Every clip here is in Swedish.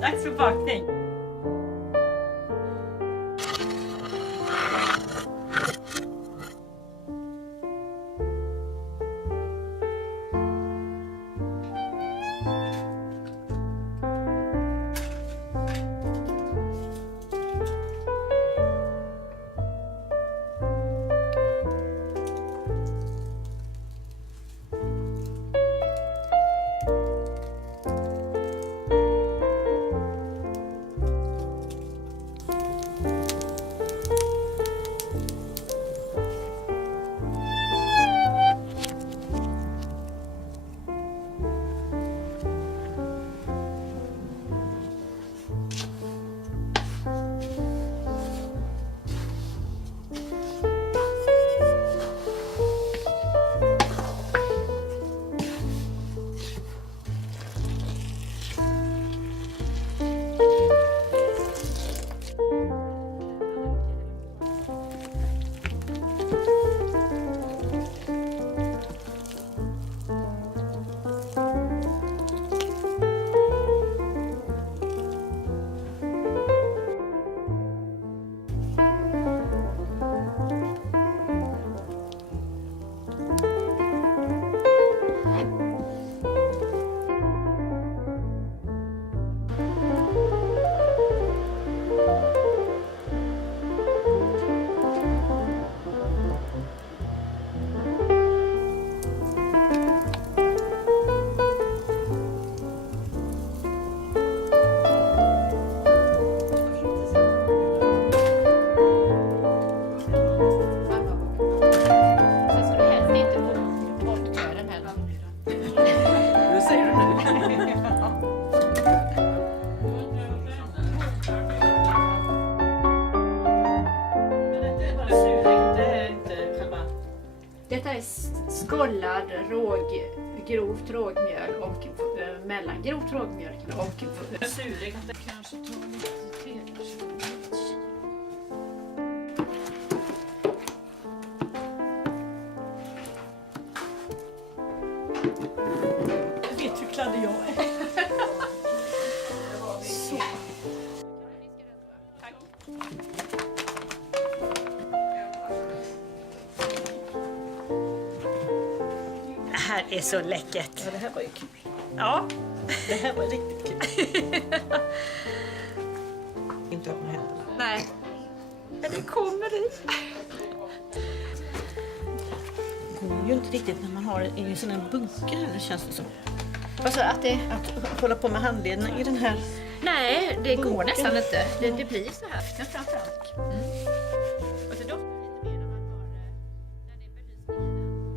Dags för bakning. Detta är skållad grovt rågmjöl och mellangrovt rågmjöl och Surdeig kanske tar lite te. Jag vet hur kladdig jag är. Så. Tack. Det här är så läckert. Ja, det här var ju kul. Ja. Det här var riktigt kul. Inte av med händerna. nej. Men det kommer i. Det går ju inte riktigt när man har en sån här bunke här, det känns det som. Alltså att det... Att hålla på med handlederna i den här. Nej, det går Bunken. nästan inte. Det blir så här. Men framförallt. Och så doftar det lite mer när man har... När det är belysning i den.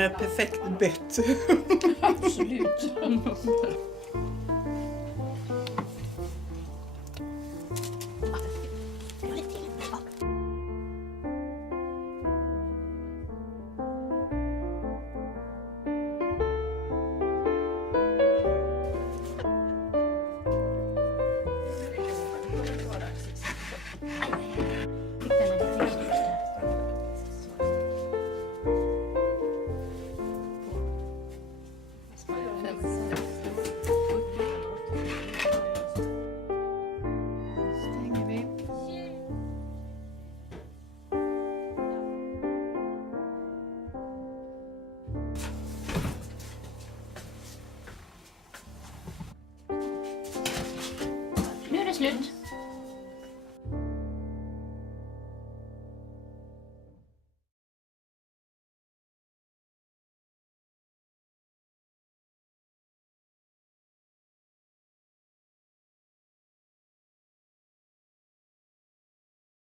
med perfekt bett. Absolut. Stänger vi. Nu är det slut.